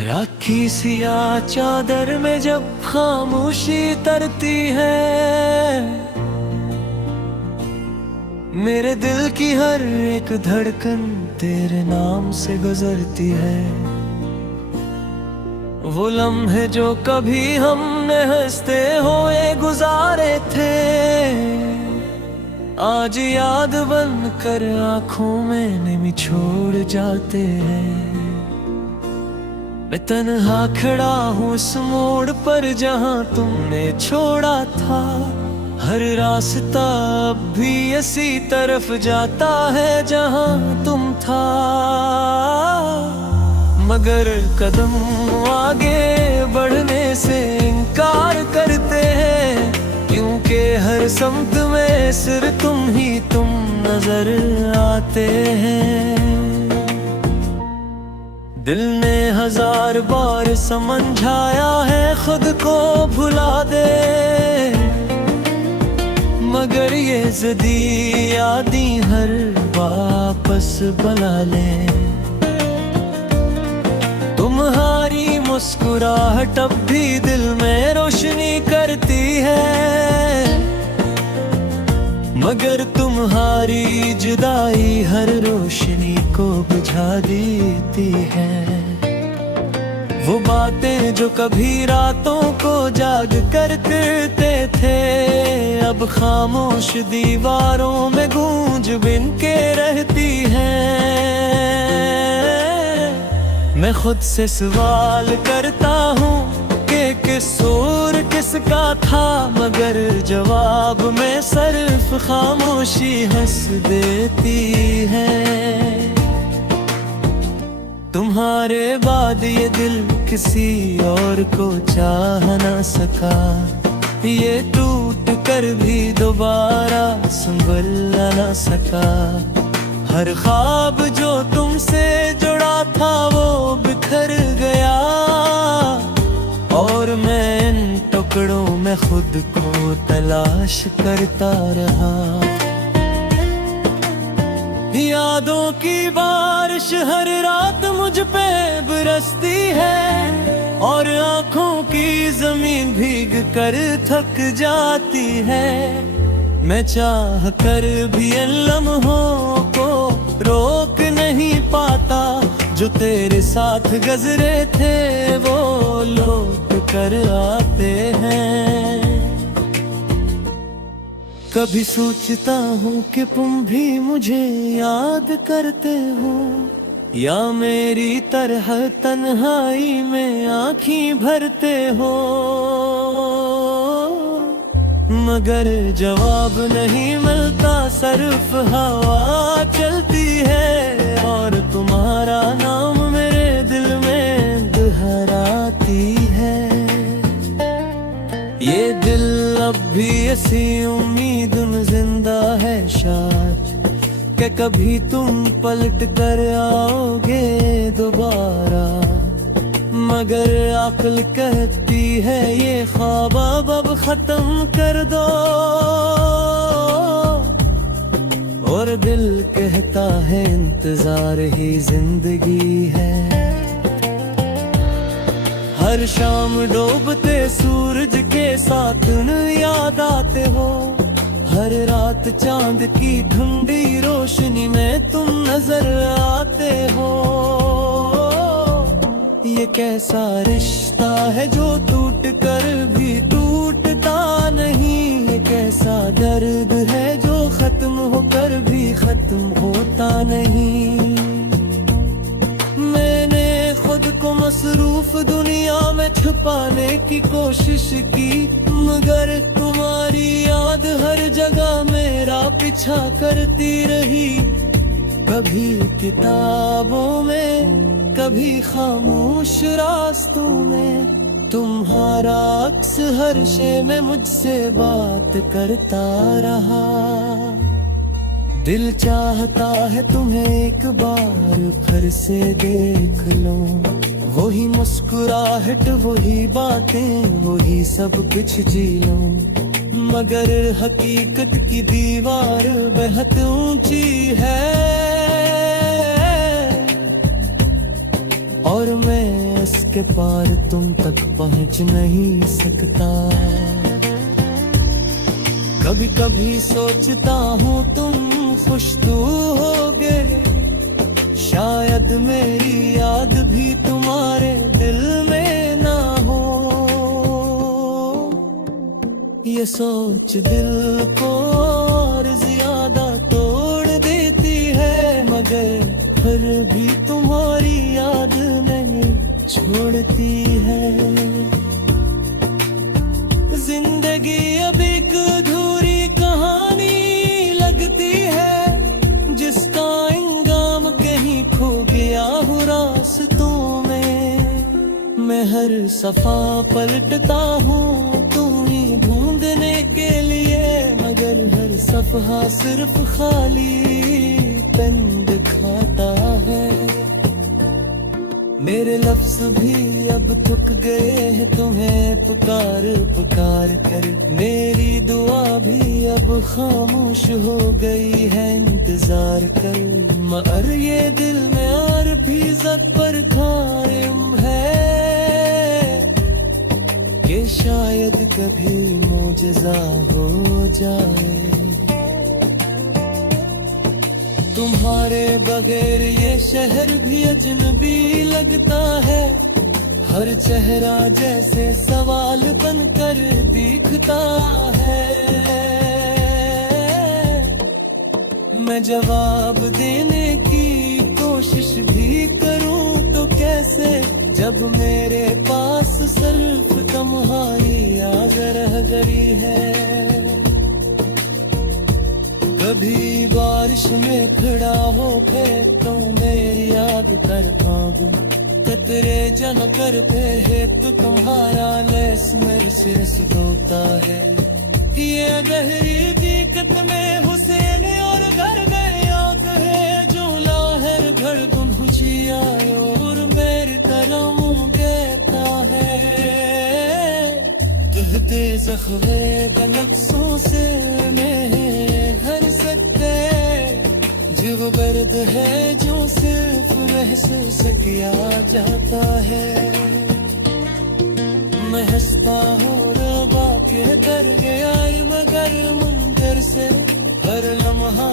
राखी सिया चादर में जब खामोशी तरती है, मेरे दिल की हर एक धड़कन तेरे नाम से गुजरती है। वो लम्हे जो कभी हमने हंसते हुए गुजारे थे, आज याद बन कर आंखों में निमी छोड़ जाते हैं। मैं तन्हा खड़ा हूँ उस मोड़ पर जहाँ तुमने छोड़ा था। हर रास्ता अब भी इसी तरफ जाता है जहाँ तुम था। मगर कदम आगे बढ़ने से इनकार करते हैं, क्योंकि हर समत में सिर्फ तुम नजर आते हैं। दिल ने हजार बार समझाया है खुद को भुला दे, मगर ये ज़िदी यादें हर वापस बुला ले। तुम्हारी मुस्कुराहट अब भी दिल में रोशनी करती है, मगर तुम्हारी जुदाई हर रोशनी को बुझा देती है। वो बातें जो कभी रातों को जाग कर करते थे, अब खामोश दीवारों में गूंज बिन के रहती हैं। मैं खुद से सवाल करता हूँ कि कसूर किसका था, मगर जवाब में सिर्फ खामोशी हंस देती है। तुम्हारे बाद ये दिल किसी और को चाह ना सका, ये टूट कर भी दोबारा संभल ना सका। हर ख्वाब जो तुमसे जुड़ा था वो बिखर गया, और मैं इन टुकड़ों में खुद को तलाश करता रहा। यादों की बारिश हर रात मुझ पे बरसती है, और आँखों की जमीन भीग कर थक जाती है। मैं चाह कर भी इन लम्हों को रोक नहीं पाता, जो तेरे साथ गुजरे थे वो लौट कर आते हैं। कभी सोचता हूँ कि तुम भी मुझे याद करते हो, या मेरी तरह तन्हाई में आँखें भरते हो, मगर जवाब नहीं मिलता, सिर्फ हवा चलती है, और तुम्हारा नाम मेरे दिल में दोहराती है। ये दिल अब भी ऐसी उम्मीद में जिंदा है शायद, कि कभी तुम पलट कर आओगे दोबारा, मगर अक्ल कहती है ये ख्वाब अब खत्म कर दो, और दिल कहता है इंतजार ही जिंदगी है। हर शाम डूबते सूरज के साथ याद आते हो, हर रात चांद की ठंडी रोशनी में तुम नजर आते हो। ये कैसा रिश्ता है जो टूट कर भी टूटता नहीं, ये कैसा दर्द है जो खत्म होकर भी खत्म होता नहीं। मैंने खुद को मसरूफ दुनिया में छुपाने की कोशिश की, मगर तुम्हारी याद हर जगह मेरा पीछा करती रही। कभी किताबों में, कभी खामोश रास्तों में, तुम्हारा अक्स हर शे में मुझसे बात करता रहा। दिल चाहता है तुम्हें एक बार फिर से देख लूं, वही मुस्कुराहट, वही बातें, वही सब कुछ जी लूं, मगर हकीकत की दीवार बेहद ऊंची है, और मैं इसके के पार तुम तक पहुंच नहीं सकता। कभी कभी सोचता हूँ तुम खुश तो होगे, शायद मेरी याद भी तुम्हारे दिल में ना हो। ये सोच दिल को और ज्यादा तोड़ देती है, मगर फिर भी तुम्हारी याद नहीं छोड़ती है। जिंदगी अब एक अधूरी कहानी लगती है, जिसका अंजाम कहीं खो गया हो रास्तों में। मैं हर सफा पलटता हूँ तुम्हें ढूंढने के लिए, मगर हर सफा सिर्फ खाली पेन दिखाता है। मेरे लफ्ज भी अब थक गए हैं तुम्हें पुकार पुकार कर, मेरी दुआ भी अब खामोश हो गई है इंतजार कर। मगर ये दिल में और भी इज्जत पर कायम है कि शायद कभी मुजज़ा हो जाए। तुम्हारे बगैर ये शहर भी अजनबी लगता है, हर चेहरा जैसे सवाल बनकर दिखता है। मैं जवाब देने की कोशिश भी करूं तो कैसे, जब मेरे पास सिर्फ तुम्हारी याद रह गई है। कभी बारिश में खड़ा होके तो मेरी याद करता हूँ, कतरे जम करते है तो तुम्हारा लेस मेरे सिर से धोता है। ये गहरी दिक्कत में हुसैन और घर गए आंख है, जो लाहर घर गुम हुची आयो और मेरी तरह मुँह देता है। कहते जख्मे गलफ्सों से मैं हर सकते, जो दर्द है जो सिर्फ महसूस किया जाता है। मैं हंसता हूँ रबा के कर गया, मगर मंजर से हर लम्हा